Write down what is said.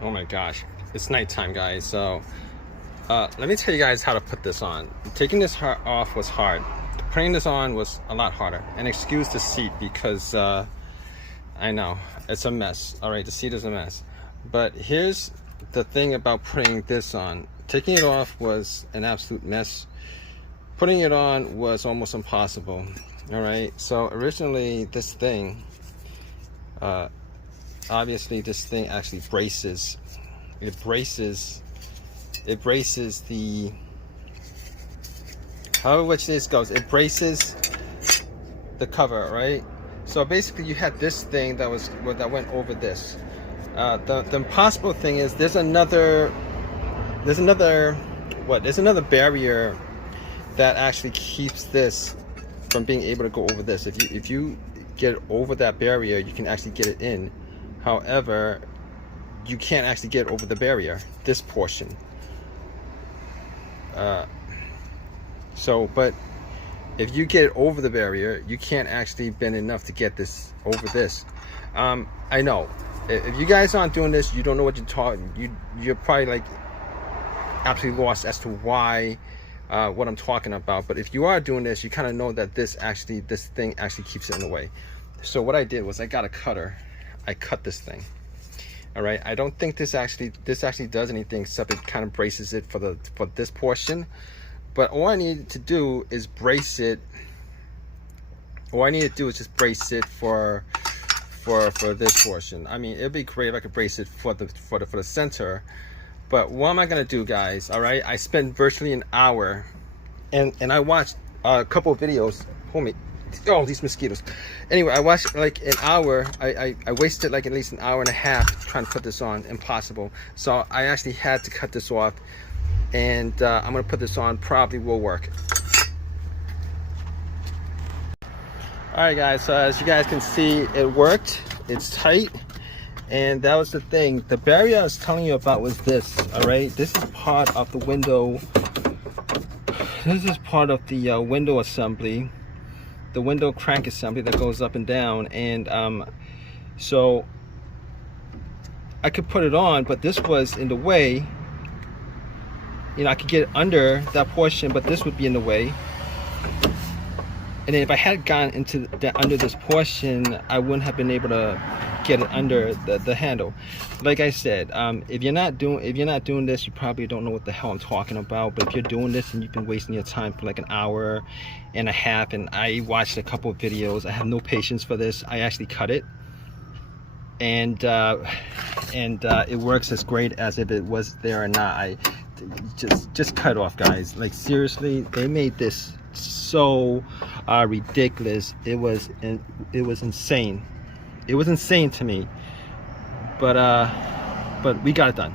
Oh my gosh, it's nighttime, guys. So let me tell you guys how to put this on. Taking this off was hard. Putting this on was a lot harder. And excuse the seat because I know it's a mess. All right, the seat is a mess. But here's the thing about putting this on. Taking it off was an absolute mess. Putting it on was almost impossible. All right, so originally this thing, obviously this thing actually braces. It braces the, however which this goes, it braces the cover, right? So basically you had this thing that went over this. The impossible thing is there's another barrier that actually keeps this from being able to go over this. If you get over that barrier, you can actually get it in. However, you can't actually get over the barrier, this portion. But if you get over the barrier, you can't actually bend enough to get this over this. I know if you guys aren't doing this, you don't know what you're talking. You're probably like absolutely lost as to why what I'm talking about. But if you are doing this, you kind of know that this thing actually keeps it in the way. So what I did was I got a cutter. I cut this thing. All right, I don't think this actually does anything except it kind of braces it for this portion. But all I need to do is brace it. All I need to do is just brace it for this portion. I mean, it'd be great if I could brace it for the center. But what am I gonna do, guys? All right, I spent virtually an hour, and I watched a couple of videos. Oh, these mosquitoes. Anyway, I watched like an hour. I wasted like at least an hour and a half trying to put this on. Impossible. So I actually had to cut this off, and I'm gonna put this on. Probably will work. All right, guys. So as you guys can see, it worked. It's tight, and that was the thing. The barrier I was telling you about was this. All right, this is part of the window. This is part of the window assembly. The window crank assembly that goes up and down, and so I could put it on, but this was in the way. You know, I could get it under that portion, but this would be in the way. And then if I had gone into under this portion, I wouldn't have been able to get it under the handle. Like I said, if you're not doing this, you probably don't know what the hell I'm talking about. But if you're doing this and you've been wasting your time for like an hour and a half, and I watched a couple of videos, I have no patience for this. I actually cut it, and it works as great as if it was there or not. I just cut off, guys. Like seriously, they made this so ridiculous. It was insane. It was insane to me, but we got it done.